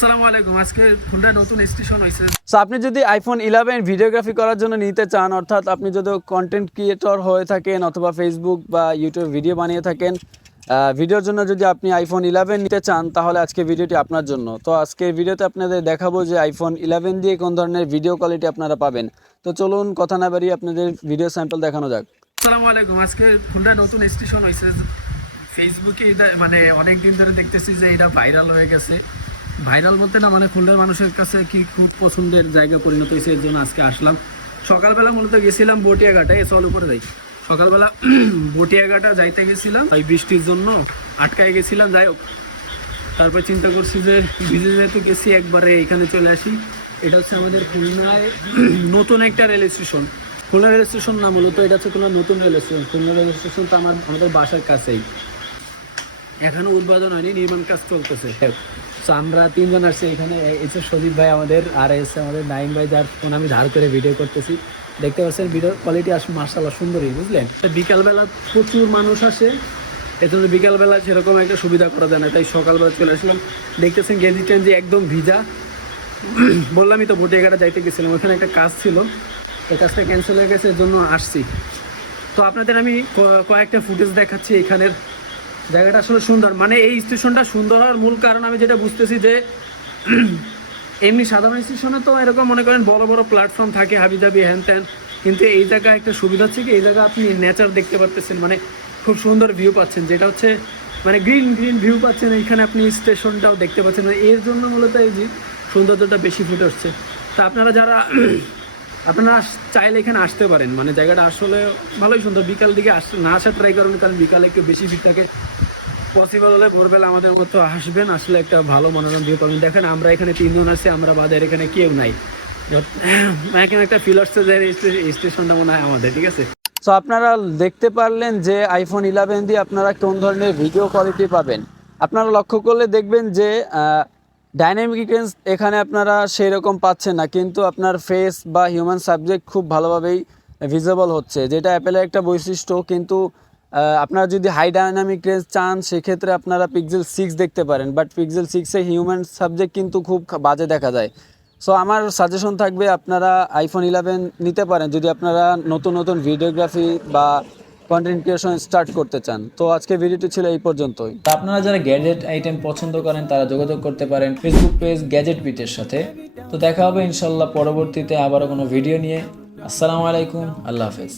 আসসালামু আলাইকুম। আজকে খুলনা নতুন স্টেশন হয়েছে সো আপনি যদি আইফোন ইলেভেন ভিডিওগ্রাফি করার জন্য নিতে চান অর্থাৎ আপনি যদি কন্টেন্ট ক্রিয়েটর হয়ে থাকেন অথবা ফেসবুক বা ইউটিউব ভিডিও বানিয়ে থাকেন ভিডিওর জন্য যদি আপনি আইফোন ইলেভেন নিতে চান তাহলে আজকে ভিডিওটি আপনার জন্য। তো আজকে ভিডিওতে আপনাদের দেখাবো যে আইফোন ইলেভেন দিয়ে কোন ধরনের ভিডিও কোয়ালিটি আপনারা পাবেন। তো চলুন কথা না বাড়িয়ে আপনাদের ভিডিও স্যাম্পল দেখানো যাক। আসসালামু আলাইকুম। আজকে খুলনা নতুন স্টেশন হয়েছে ফেসবুকে মানে অনেক দিন ধরে দেখতেছি যে এটা ভাইরাল হয়ে গেছে। ভাইরাল বলতে না মানে খুলনার মানুষের কাছে কি খুব পছন্দের জায়গা পরিণত হয়েছে, এর জন্য আজকে আসলাম। সকালবেলা মূলত গেছিলাম বটিয়াঘাটে চল উপরে যাই। সকালবেলা বটিয়াঘাটা যাইতে গেছিলাম, তাই বৃষ্টির জন্য আটকায় গেছিলাম, যাই হোক। তারপর চিন্তা করছি যে ভিজে যেহেতু গেছি, একবারে এখানে চলে আসি। এটা হচ্ছে আমাদের খুলনায় নতুন একটা rail station. Khulna rail station না, মূলত এটা হচ্ছে খুলনা নতুন rail station. Khulna rail station তো আমার, আমাদের বাসার কাছেই। এখনও উদ্বোধন হয়নি, নির্মাণ কাজ চলতেছে। তো আমরা তিনজন আসছি এখানে। এসে সজীব ভাই আমাদের, আর এসে আমাদের নাইম ভাই, যার ফোন আমি ধার করে ভিডিও করতেছি। দেখতে পাচ্ছেন ভিডিও কোয়ালিটি আস মার্শাল্লাহ সুন্দরই, বুঝলেন? বিকালবেলা প্রচুর মানুষ আসে। এজন্য বিকালবেলা সেরকম একটা সুবিধা করা যায় না, তাই সকালবেলা চলে আসলাম। দেখতেছেন, গেঞ্জি টেঞ্জি একদম ভিজা। বললামই তো ভোটিয়াঘাটা যাইতে গেছিলাম, ওখানে একটা কাজ ছিল। এই কাজটা ক্যান্সেল হয়ে গেছে, এর জন্য আসছি। তো আপনাদের আমি কয়েকটা ফুটেজ দেখাচ্ছি এখানের। জায়গাটা আসলে সুন্দর। মানে এই স্টেশনটা সুন্দর হওয়ার মূল কারণ আমি যেটা বুঝতেছি যে এমনি সাধারণ স্টেশনে তো এরকম মনে করেন বড় বড় প্ল্যাটফর্ম থাকে, হাবিজাবি হ্যান ত্যান কিন্তু এই জায়গায় একটা সুবিধা হচ্ছে কি, এই জায়গায় আপনি নেচার দেখতে পারতেছেন মানে খুব সুন্দর ভিউ পাচ্ছেন, যেটা হচ্ছে মানে গ্রিন গ্রিন ভিউ পাচ্ছেন, এইখানে আপনি স্টেশনটাও দেখতে পাচ্ছেন। মানে এর জন্য মূলত এই যে সৌন্দর্যটা বেশি ফুটে উঠছে তা আপনারা যারা আপনারা চাইলে এখানে আসতে পারেন। মানে জায়গাটা আসলে ভালোই সুন্দর। বিকাল দিকে আস, না আসার ট্রাই করুন, কারণ বিকালে একটু বেশি ভিড় থাকে। পসিবল হলে ভোরবেলা আমাদের মতো আসবেন। আসলে একটা ভালো মনোরম ভিউ পাবেন। দেখেন, আমরা এখানে তিনজন আছি, আমরা বাদের এখানে কেউ নাই। এখানে একটা ফিল আসছে যে স্টেশনটা মনে হয় আমাদের, ঠিক আছে? সো আপনারা দেখতে পারলেন যে আইফোন ইলেভেন দিয়ে আপনারা কোন ধরনের ভিডিও কোয়ালিটি পাবেন। আপনারা লক্ষ্য করলে দেখবেন যে ডাইনামিক রেঞ্জ এখানে আপনারা সেই রকম পাচ্ছেন না। কিন্তু আপনার ফেস বা হিউম্যান সাবজেক্ট খুব ভালোভাবেই ভিজিবল হচ্ছে। যেটা অ্যাপেলের একটা বৈশিষ্ট্য, কিন্তু আপনারা যদি হাই ডায়নামিক রেঞ্জ চান, সেক্ষেত্রে আপনারা পিক্সেল সিক্স দেখতে পারেন। বাট পিক্সেল সিক্সে হিউম্যান সাবজেক্ট কিন্তু খুব বাজে দেখা যায়। সো আমার সাজেশন থাকবে আপনারা আইফোন ইলেভেন নিতে পারেন, যদি আপনারা নতুন নতুন ভিডিওগ্রাফি বা কন্টেন্ট ক্রিয়েশন স্টার্ট করতে চান। তো আজকে ভিডিওটি ছিল এই পর্যন্তই। তা আপনারা যারা গ্যাজেট আইটেম পছন্দ করেন, তারা যোগাযোগ করতে পারেন ফেসবুক পেজ গ্যাজেট পিটের সাথে। তো দেখা হবে ইনশাল্লাহ পরবর্তীতে আবারও কোনো ভিডিও নিয়ে। আসসালামু আলাইকুম, আল্লাহ হাফেজ।